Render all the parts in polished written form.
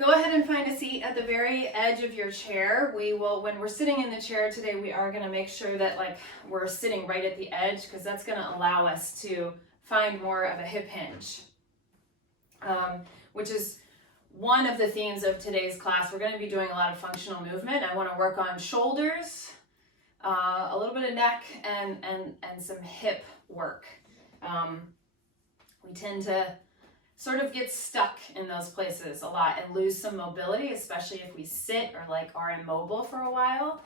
Go ahead and find a seat at the very edge of your chair. When we're sitting in the chair today, we are going to make sure that we're sitting right at the edge, because that's going to allow us to find more of a hip hinge, which is one of the themes of today's class. We're going to be doing a lot of functional movement. I want to work on shoulders, a little bit of neck, and some hip work. We tend to sort of get stuck in those places a lot and lose some mobility, especially if we sit or are immobile for a while.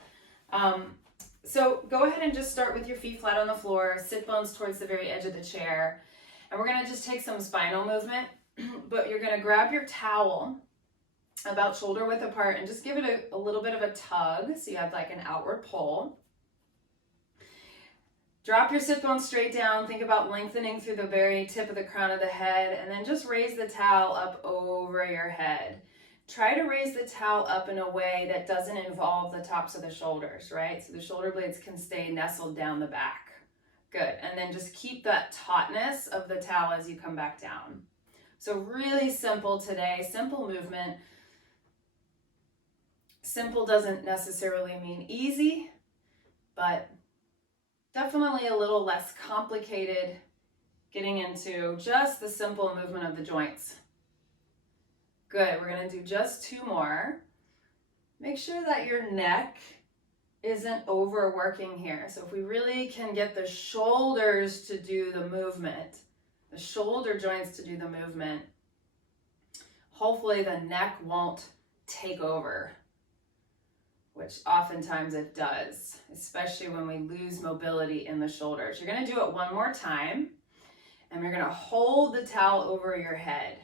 So go ahead and just start with your feet flat on the floor, sit bones towards the very edge of the chair, and we're going to just take some spinal movement. But you're going to grab your towel about shoulder width apart and just give it a little bit of a tug, so you have an outward pull. Drop your sit bones straight down. Think about lengthening through the very tip of the crown of the head, and then just raise the towel up over your head. Try to raise the towel up in a way that doesn't involve the tops of the shoulders, right? So the shoulder blades can stay nestled down the back. Good. And then just keep that tautness of the towel as you come back down. So really simple today, simple movement. Simple doesn't necessarily mean easy, but definitely a little less complicated, getting into just the simple movement of the joints. Good, we're gonna do just 2 more. Make sure that your neck isn't overworking here. So if we really can get the shoulders to do the movement, the shoulder joints to do the movement, hopefully the neck won't take over, which oftentimes it does, especially when we lose mobility in the shoulders. You're gonna do it 1 more time, and you're gonna hold the towel over your head.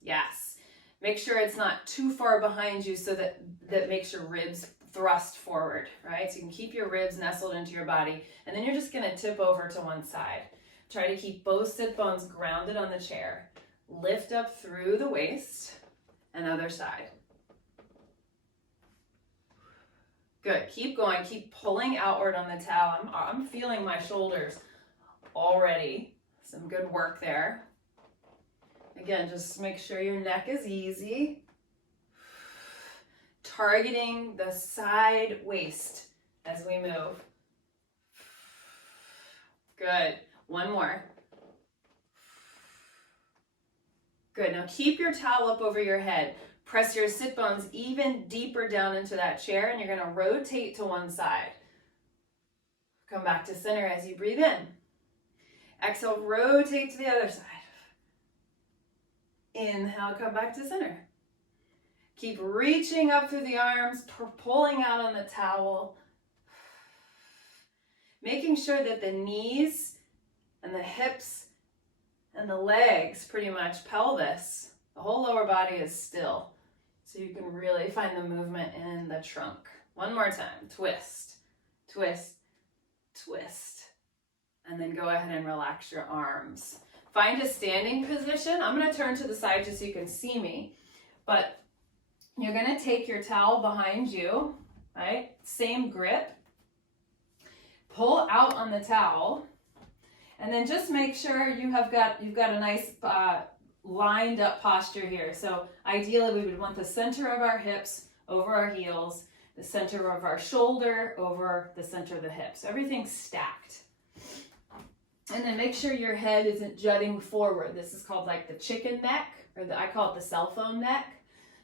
Yes. Make sure it's not too far behind you so that makes your ribs thrust forward, right? So you can keep your ribs nestled into your body, and then you're just gonna tip over to one side. Try to keep both sit bones grounded on the chair. Lift up through the waist, and other side. Good, keep going, keep pulling outward on the towel. I'm feeling my shoulders already. Some good work there. Again, just make sure your neck is easy. Targeting the side waist as we move. Good, 1 more. Good, now keep your towel up over your head. Press your sit bones even deeper down into that chair, and you're going to rotate to one side. Come back to center as you breathe in. Exhale, rotate to the other side. Inhale, come back to center. Keep reaching up through the arms, pulling out on the towel. Making sure that the knees and the hips and the legs, pretty much pelvis, the whole lower body is still. So you can really find the movement in the trunk. 1 more time. Twist, twist, twist. And then go ahead and relax your arms. Find a standing position. I'm going to turn to the side just so you can see me. But you're going to take your towel behind you, right? Same grip. Pull out on the towel. And then just make sure you've got a nice lined up posture here. So ideally we would want the center of our hips over our heels, the center of our shoulder over the center of the hips. Everything's stacked. And then make sure your head isn't jutting forward. This is called the chicken neck, or I call it the cell phone neck.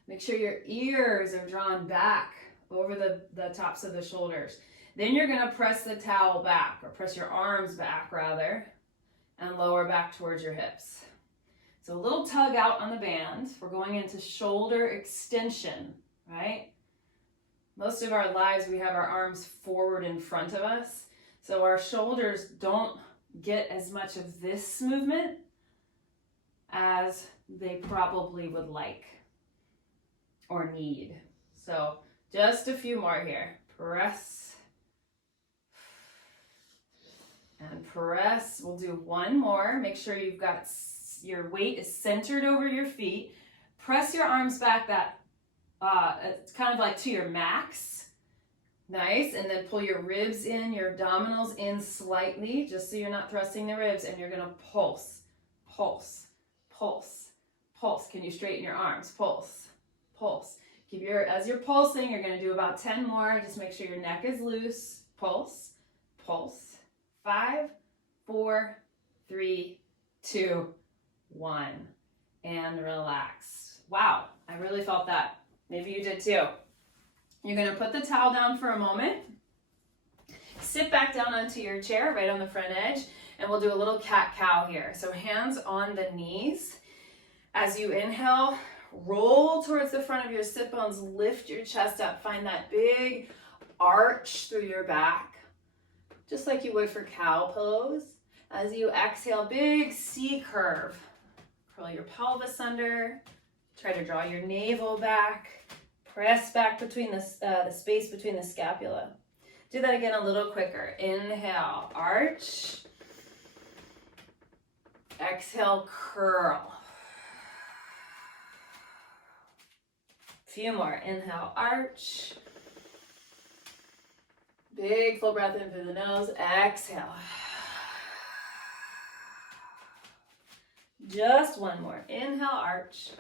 Make sure your ears are drawn back over the tops of the shoulders. Then you're gonna press the towel back, or press your arms back rather, and lower back towards your hips. So a little tug out on the band. We're going into shoulder extension, right? Most of our lives, we have our arms forward in front of us. So our shoulders don't get as much of this movement as they probably would like or need. So just a few more here. Press and press. We'll do 1 more. Make sure you've got your weight is centered over your feet. Press your arms back it's kind of to your max. Nice. And then pull your ribs in, your abdominals in slightly, just so you're not thrusting the ribs. And you're going to pulse, pulse, pulse, pulse. Can you straighten your arms? Pulse, pulse. As you're pulsing, you're going to do about 10 more. Just make sure your neck is loose. Pulse, pulse. 5, 4, 3, 2, 1. And relax. Wow, I really felt that. Maybe you did too. You're going to put the towel down for a moment. Sit back down onto your chair right on the front edge, and we'll do a little cat-cow here. So hands on the knees. As you inhale, roll towards the front of your sit bones, lift your chest up, find that big arch through your back, just like you would for cow pose. As you exhale, big C curve. Curl your pelvis under, try to draw your navel back, press back between the space between the scapula. Do that again a little quicker. Inhale, arch. Exhale, curl. Few more. Inhale, arch. Big full breath in through the nose. Exhale. Just one more. Inhale, arch.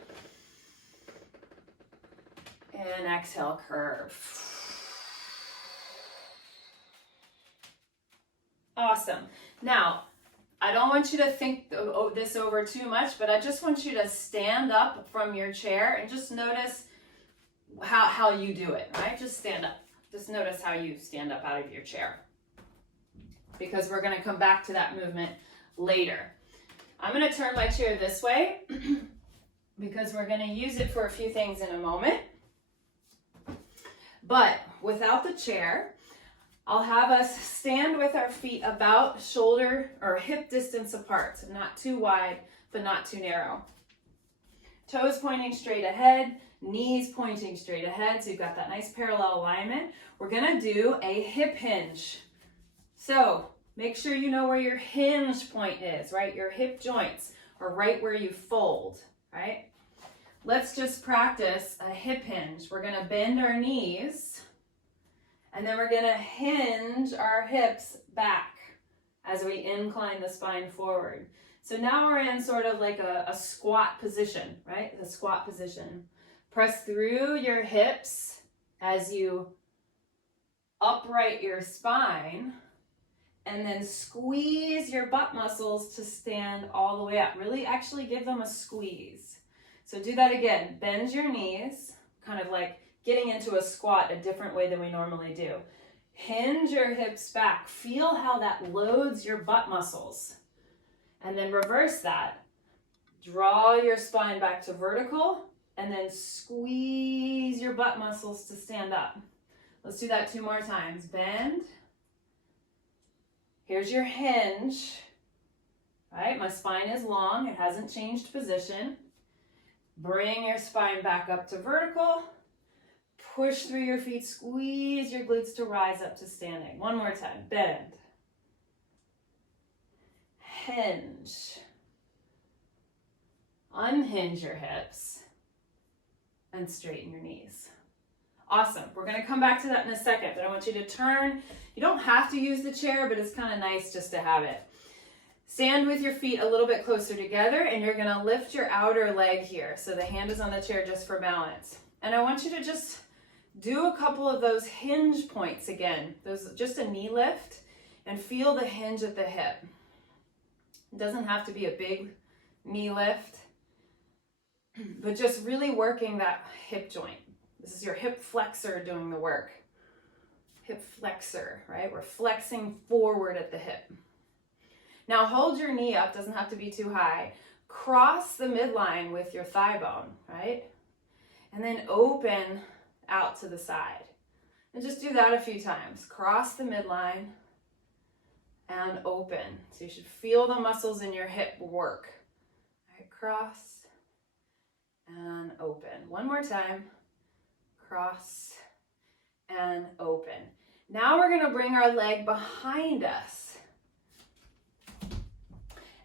And exhale, curve. Awesome. Now, I don't want you to think this over too much, but I just want you to stand up from your chair and just notice how you do it, right? Just stand up. Just notice how you stand up out of your chair, because we're going to come back to that movement later. I'm going to turn my chair this way because we're going to use it for a few things in a moment. But without the chair, I'll have us stand with our feet about shoulder or hip distance apart, so not too wide, but not too narrow. Toes pointing straight ahead, knees pointing straight ahead, so you've got that nice parallel alignment. We're gonna do a hip hinge. So make sure you know where your hinge point is, right? Your hip joints are right where you fold, right? Let's just practice a hip hinge. We're gonna bend our knees, and then we're gonna hinge our hips back as we incline the spine forward. So now we're in sort of like a squat position, right? The squat position. Press through your hips as you upright your spine, and then squeeze your butt muscles to stand all the way up. Really actually give them a squeeze. So do that again. Bend your knees, kind of like getting into a squat a different way than we normally do. Hinge your hips back. Feel how that loads your butt muscles. And then reverse that. Draw your spine back to vertical, and then squeeze your butt muscles to stand up. Let's do that 2 more times. Bend. Here's your hinge. Right? My spine is long. It hasn't changed position. Bring your spine back up to vertical. Push through your feet. Squeeze your glutes to rise up to standing. 1 more time. Bend. Hinge. Unhinge your hips. And straighten your knees. Awesome. We're going to come back to that in a second, but I want you to turn. You don't have to use the chair, but it's kind of nice just to have it. Stand with your feet a little bit closer together, and you're going to lift your outer leg here. So the hand is on the chair just for balance. And I want you to just do a couple of those hinge points again. Those just a knee lift, and feel the hinge at the hip. It doesn't have to be a big knee lift, but just really working that hip joint. This is your hip flexor doing the work. Hip flexor, right? We're flexing forward at the hip. Now hold your knee up, doesn't have to be too high. Cross the midline with your thigh bone, right? And then open out to the side. And just do that a few times. Cross the midline and open. So you should feel the muscles in your hip work. All right, cross and open. 1 more time. Cross and open. Now we're going to bring our leg behind us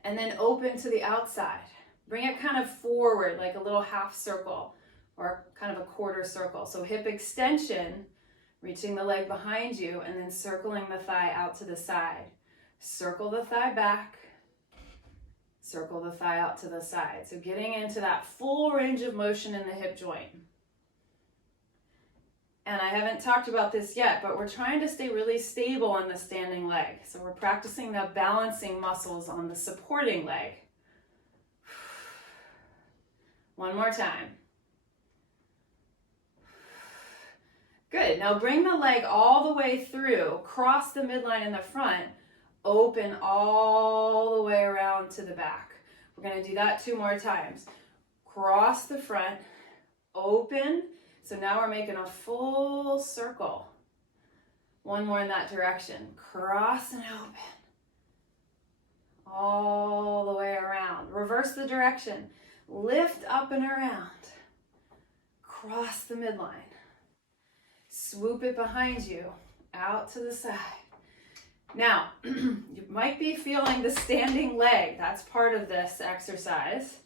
and then open to the outside. Bring it kind of forward like a little half circle or kind of a quarter circle. So hip extension, reaching the leg behind you, and then circling the thigh out to the side. Circle the thigh back, circle the thigh out to the side. So getting into that full range of motion in the hip joint. And I haven't talked about this yet, but we're trying to stay really stable on the standing leg. So we're practicing the balancing muscles on the supporting leg. One more time. Good. Now bring the leg all the way through, cross the midline in the front, open all the way around to the back. We're going to do that 2 more times. Cross the front, open. So now we're making a full circle. One more in that direction. Cross and open. All the way around. Reverse the direction. Lift up and around. Cross the midline. Swoop it behind you, out to the side. Now, you might be feeling the standing leg. That's part of this exercise.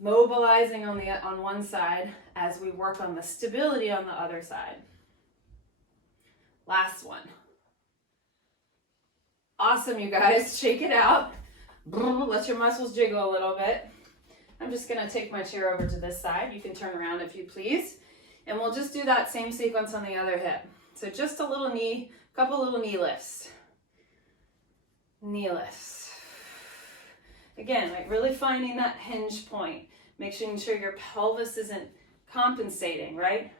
Mobilizing on one side as we work on the stability on the other side. Last one. Awesome, you guys. Shake it out. Let your muscles jiggle a little bit. I'm just going to take my chair over to this side. You can turn around if you please. And we'll just do that same sequence on the other hip. So just a couple little knee lifts. Knee lifts. Again, like really finding that hinge point. Making sure your pelvis isn't compensating, right?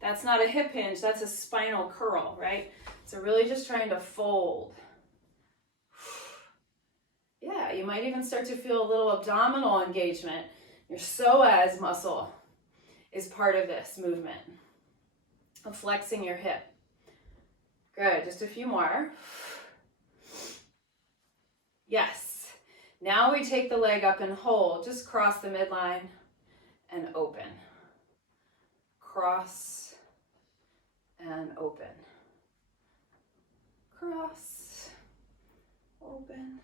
That's not a hip hinge, that's a spinal curl, right? So really just trying to fold. Yeah, you might even start to feel a little abdominal engagement. Your psoas muscle is part of this movement of flexing your hip. Good, just a few more. Yes. Now we take the leg up and hold. Just cross the midline and open. Cross and open. Cross, open,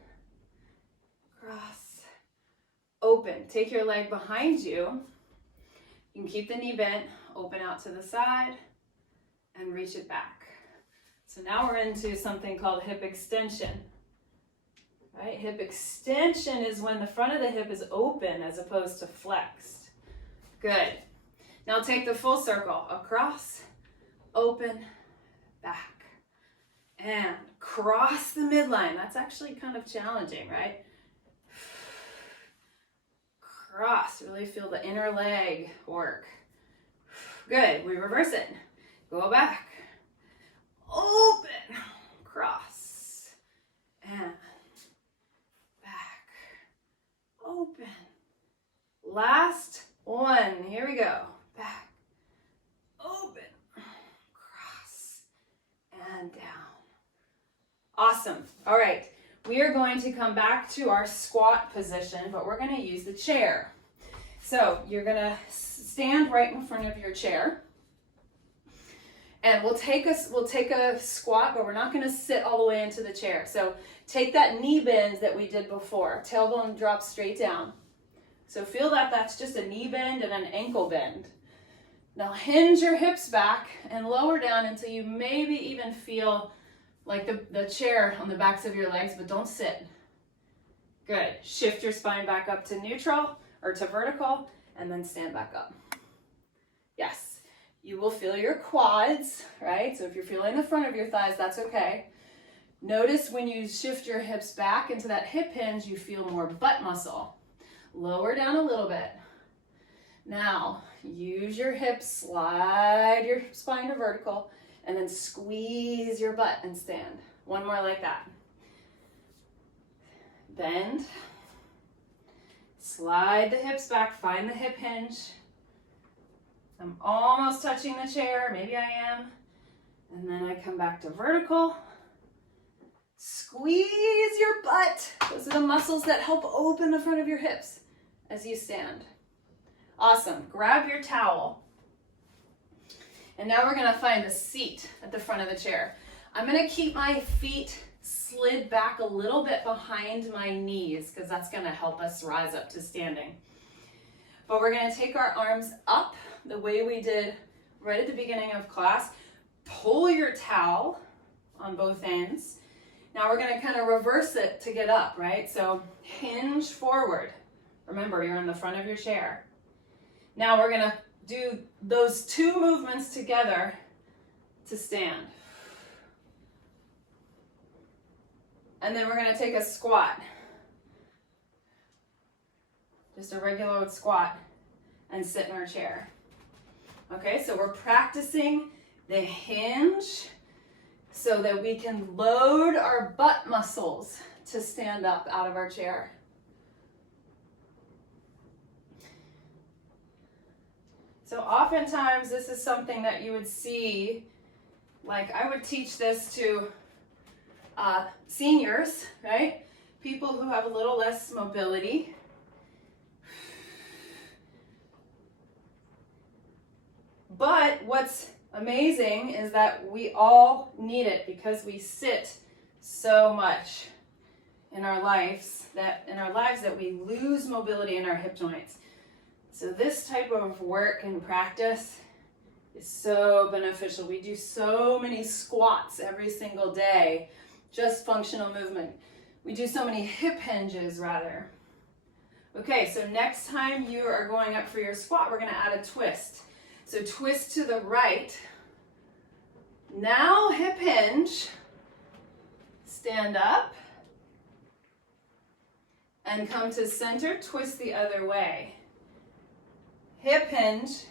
cross, open. Take your leg behind you. You can keep the knee bent, open out to the side, and reach it back. So now we're into something called hip extension. Right? Hip extension is when the front of the hip is open as opposed to flexed. Good. Now take the full circle. Across, open, back. And cross the midline. That's actually kind of challenging, right? Cross. Really feel the inner leg work. Good. We reverse it. Go back. Open. Cross. And open. Last one. Here we go. Back. Open. Cross. And down. Awesome. All right. We are going to come back to our squat position, but we're going to use the chair. So you're going to stand right in front of your chair. And we'll take a squat, but we're not going to sit all the way into the chair. So take that knee bend that we did before. Tailbone drops straight down. So feel that that's just a knee bend and an ankle bend. Now hinge your hips back and lower down until you maybe even feel like the chair on the backs of your legs, but don't sit. Good. Shift your spine back up to neutral or to vertical and then stand back up. Yes. You will feel your quads, right? So if you're feeling the front of your thighs, that's okay. Notice when you shift your hips back into that hip hinge, you feel more butt muscle. Lower down a little bit. Now, use your hips, slide your spine to vertical, and then squeeze your butt and stand. One more like that. Bend. Slide the hips back, find the hip hinge. I'm almost touching the chair, maybe I am. And then I come back to vertical. Squeeze your butt. Those are the muscles that help open the front of your hips as you stand. Awesome. Grab your towel. And now we're going to find the seat at the front of the chair. I'm going to keep my feet slid back a little bit behind my knees because that's going to help us rise up to standing. But we're going to take our arms up the way we did right at the beginning of class. Pull your towel on both ends. Now we're going to kind of reverse it to get up, right? So hinge forward. Remember, you're in the front of your chair. Now we're going to do those two movements together to stand. And then we're going to take a squat. Just a regular old squat and sit in our chair. Okay, so we're practicing the hinge so that we can load our butt muscles to stand up out of our chair. So oftentimes this is something that you would see, like I would teach this to seniors, right? People who have a little less mobility. But what's amazing is that we all need it because we sit so much in our lives that we lose mobility in our hip joints. So this type of work and practice is so beneficial. We do so many squats every single day, just functional movement. We do so many hip hinges rather. Okay, so next time you are going up for your squat, we're gonna add a twist. So twist to the right. Now hip hinge, stand up, and come to center, twist the other way. Hip hinge,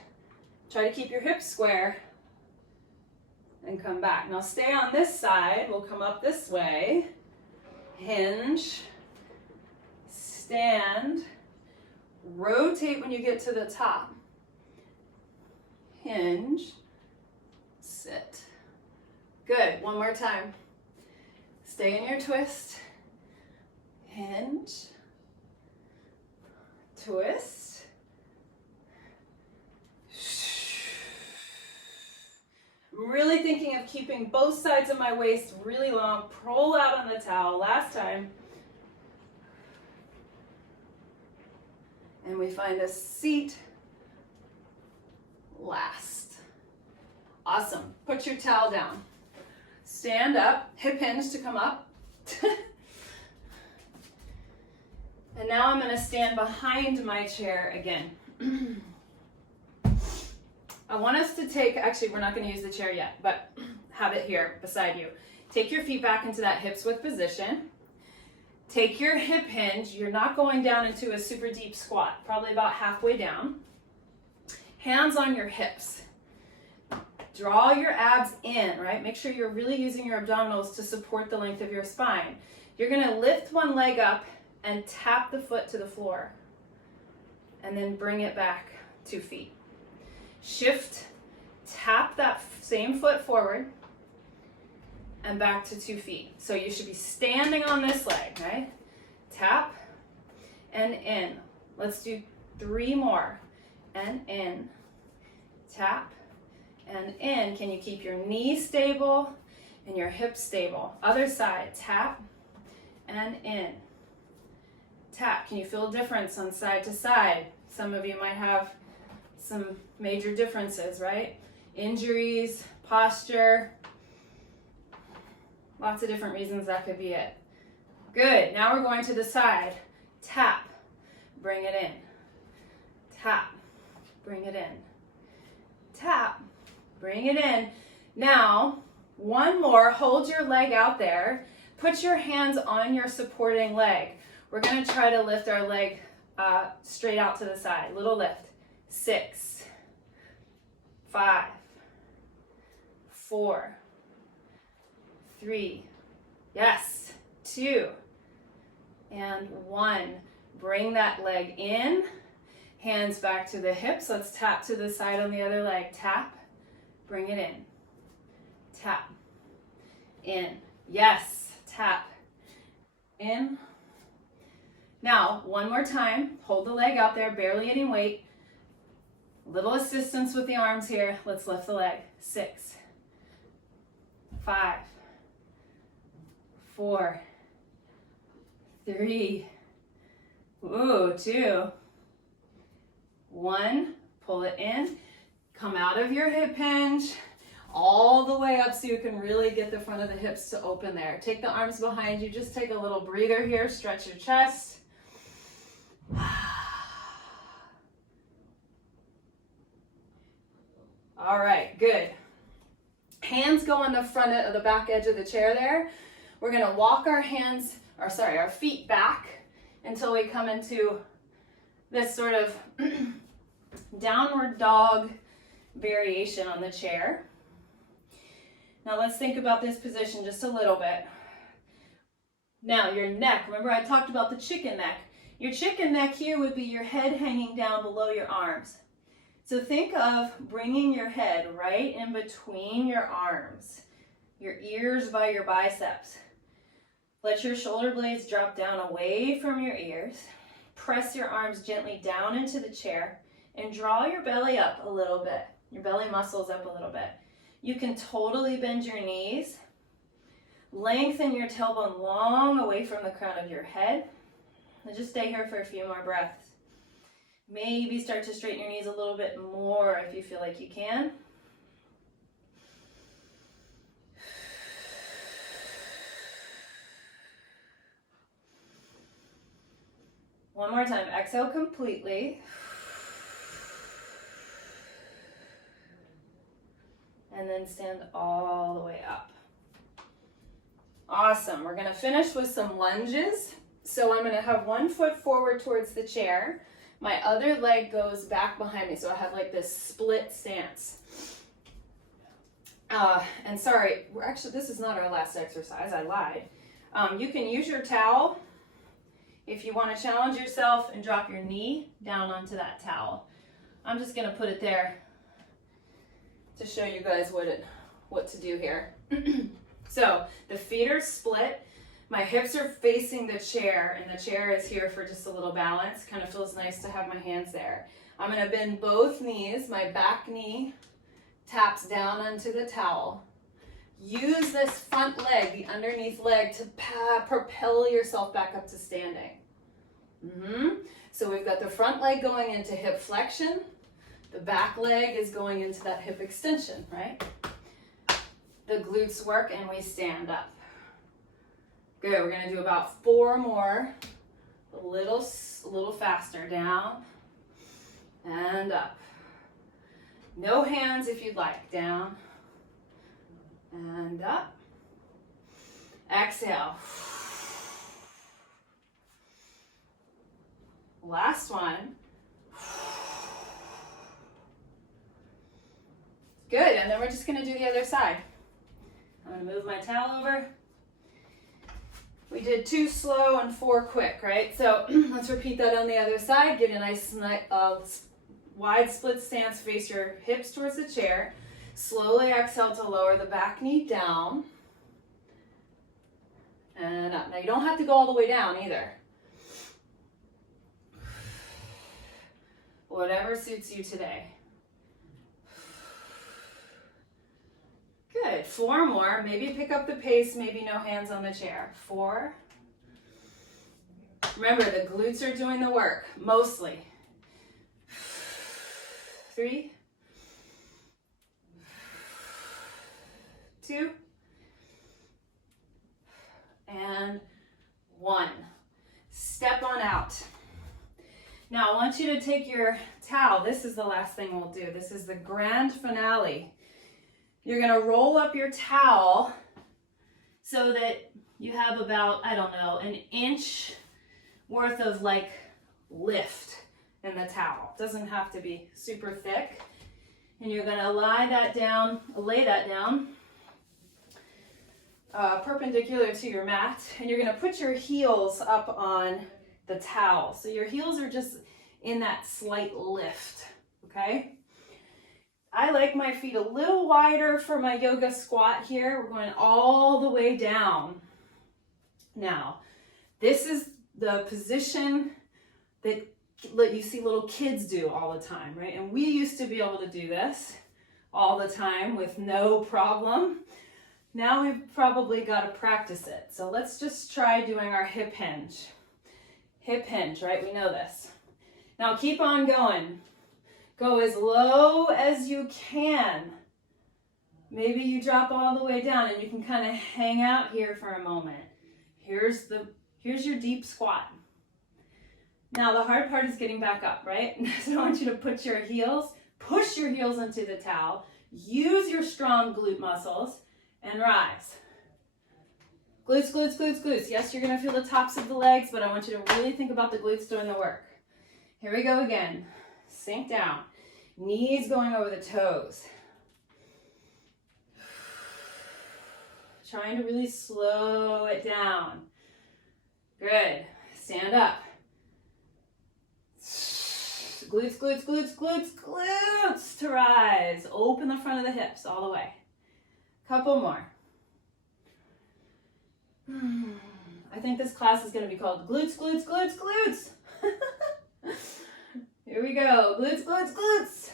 try to keep your hips square, and come back. Now stay on this side, we'll come up this way. Hinge, stand, rotate when you get to the top. Hinge, sit. Good, one more time. Stay in your twist. Hinge, twist. I'm really thinking of keeping both sides of my waist really long. Roll out on the towel. Last time. And we find a seat. Last. Awesome. Put your towel down. Stand up, hip hinge to come up. And now I'm going to stand behind my chair again. I want us to take, actually we're not going to use the chair yet, but have it here beside you. Take your feet back into that hips width position. Take your hip hinge. You're not going down into a super deep squat, probably about halfway down. Hands on your hips. Draw your abs in, right? Make sure you're really using your abdominals to support the length of your spine. You're going to lift one leg up and tap the foot to the floor. And then bring it back 2 feet. Shift, tap that same foot forward and back to 2 feet. So you should be standing on this leg, right? Tap and in. Let's do 3 more. And in, tap, and in. Can you keep your knees stable and your hips stable? Other side, tap, and in. Tap. Can you feel a difference on side to side? Some of you might have some major differences, right? Injuries, posture, lots of different reasons that could be it. Good. Now we're going to the side. Tap, bring it in. Tap. Bring it in. Tap. Bring it in. Now, one more. Hold your leg out there. Put your hands on your supporting leg. We're going to try to lift our leg straight out to the side. Little lift. 6, 5, 4, 3. Yes. 2. And 1. Bring that leg in. Hands back to the hips. Let's tap to the side on the other leg. Tap. Bring it in. Tap. In. Yes. Tap. In. Now, one more time. Hold the leg out there, barely any weight. Little assistance with the arms here. Let's lift the leg. 6, 5, 4, 3, 2, 1, pull it in, come out of your hip hinge, all the way up so you can really get the front of the hips to open there. Take the arms behind you, just take a little breather here, stretch your chest. All right, good. Hands go on the front of the back edge of the chair there. We're gonna walk our feet back until we come into this sort of downward dog variation on the chair. Now let's think about this position just a little bit. Now your neck, remember I talked about the chicken neck. Your chicken neck here would be your head hanging down below your arms. So think of bringing your head right in between your arms, your ears by your biceps. Let your shoulder blades drop down away from your ears. Press your arms gently down into the chair and draw your belly up a little bit, your belly muscles up a little bit. You can totally bend your knees. Lengthen your tailbone long away from the crown of your head. And just stay here for a few more breaths. Maybe start to straighten your knees a little bit more if you feel like you can. One more time, exhale completely. And then stand all the way up. Awesome, we're gonna finish with some lunges. So I'm gonna have one foot forward towards the chair. My other leg goes back behind me, so I have like this split stance. And sorry, this is not our last exercise, I lied. You can use your towel if you want to challenge yourself and drop your knee down onto that towel. I'm just gonna put it there to show you guys what to do here. So the feet are split. My hips are facing the chair, and the chair is here for just a little balance. Kind of feels nice to have my hands there. I'm gonna bend both knees. My back knee taps down onto the towel. Use this front leg, the underneath leg, to propel yourself back up to standing. So we've got the front leg going into hip flexion. The back leg is going into that hip extension, right? The glutes work and we stand up. Good, we're gonna do about 4 more, a little faster, down and up. No hands if you'd like, down and up. Exhale. Last one. Good, and then we're just gonna do the other side. I'm gonna move my towel over. We did 2 slow and 4 quick, right? So let's repeat that on the other side. Get a nice wide split stance, face your hips towards the chair. Slowly exhale to lower the back knee down and up. Now you don't have to go all the way down either. Whatever suits you today. Good, 4 more. Maybe pick up the pace, maybe no hands on the chair. 4. Remember, the glutes are doing the work, mostly. 3. 2. And 1. Step on out. Now I want you to take your towel. This is the last thing we'll do. This is the grand finale. You're gonna roll up your towel so that you have about, I don't know, an inch worth of like lift in the towel. It doesn't have to be super thick. And you're gonna lay that down perpendicular to your mat, and you're gonna put your heels up on the towel. So your heels are just in that slight lift, okay? I like my feet a little wider for my yoga squat here. We're going all the way down. Now, this is the position that you see little kids do all the time, right? And we used to be able to do this all the time with no problem. Now we've probably got to practice it. So let's just try doing our hip hinge. Hip hinge, right? We know this. Now keep on going. Go as low as you can. Maybe you drop all the way down and you can kind of hang out here for a moment. Here's your deep squat. Now the hard part is getting back up, right? So I want you to push your heels into the towel. Use your strong glute muscles and rise. Glutes, glutes, glutes, glutes. Yes, you're gonna feel the tops of the legs, but I want you to really think about the glutes doing the work. Here we go again. Sink down. Knees going over the toes. Trying to really slow it down. Good. Stand up. Glutes, glutes, glutes, glutes, glutes to rise. Open the front of the hips all the way. Couple more. I think this class is going to be called glutes, glutes, glutes, glutes. Here we go. Glutes, glutes, glutes.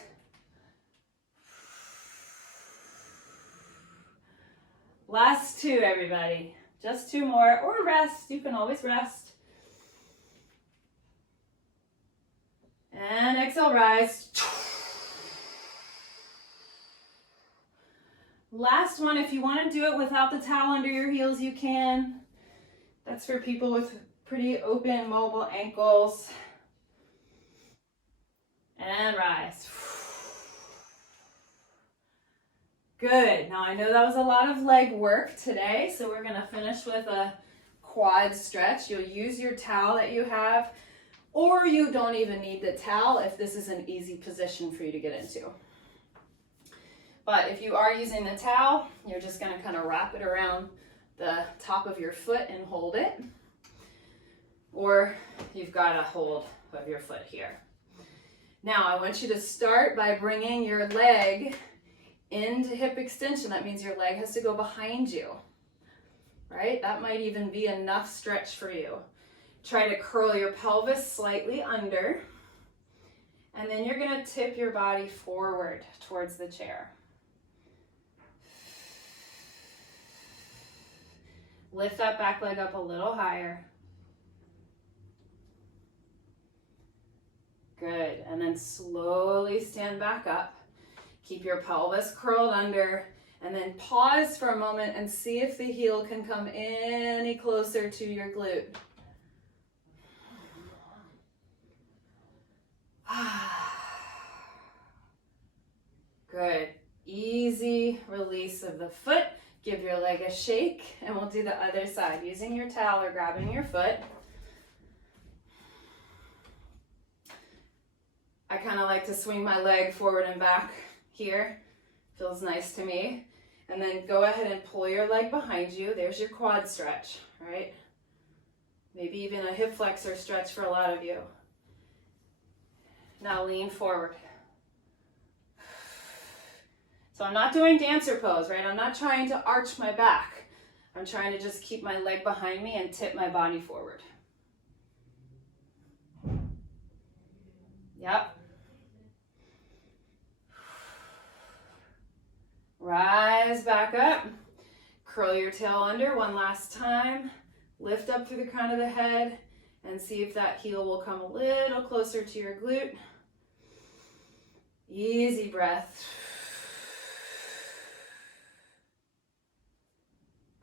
Last two, everybody. Just two more, or rest. You can always rest. And exhale, rise. Last one, if you want to do it without the towel under your heels, you can. That's for people with pretty open, mobile ankles. And rise. Good. Now I know that was a lot of leg work today, so we're going to finish with a quad stretch. You'll use your towel that you have, or you don't even need the towel if this is an easy position for you to get into. But if you are using the towel, you're just going to kind of wrap it around the top of your foot and hold it. Or you've got a hold of your foot here. Now I want you to start by bringing your leg into hip extension. That means your leg has to go behind you, right? That might even be enough stretch for you. Try to curl your pelvis slightly under, and then you're going to tip your body forward towards the chair. Lift that back leg up a little higher. Good. And then slowly stand back up. Keep your pelvis curled under, and then pause for a moment and see if the heel can come any closer to your glute. Good. Easy release of the foot. Give your leg a shake, and we'll do the other side using your towel or grabbing your foot. I kind of like to swing my leg forward and back here. Feels nice to me. And then go ahead and pull your leg behind you. There's your quad stretch, right? Maybe even a hip flexor stretch for a lot of you. Now lean forward. So I'm not doing dancer pose, right? I'm not trying to arch my back. I'm trying to just keep my leg behind me and tip my body forward. Yep. Rise back up. Curl your tail under one last time. Lift up through the crown of the head and see if that heel will come a little closer to your glute. Easy breath.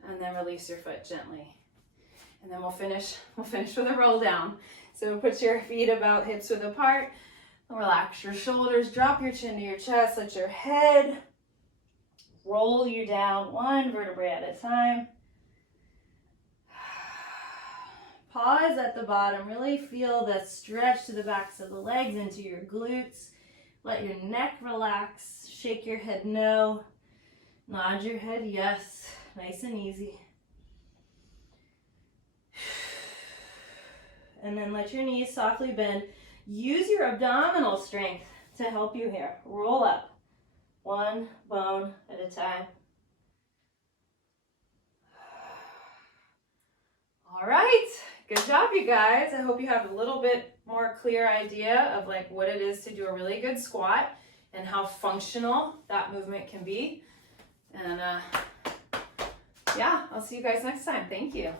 And then release your foot gently. And then we'll finish with a roll down. So put your feet about hips width apart. Relax your shoulders, drop your chin to your chest, let your head roll you down one vertebrae at a time. Pause at the bottom. Really feel the stretch to the backs of the legs into your glutes. Let your neck relax. Shake your head no. Nod your head yes. Nice and easy. And then let your knees softly bend. Use your abdominal strength to help you here. Roll up. One bone at a time. All right. Good job, you guys. I hope you have a little bit more clear idea of like what it is to do a really good squat and how functional that movement can be. And yeah, I'll see you guys next time. Thank you.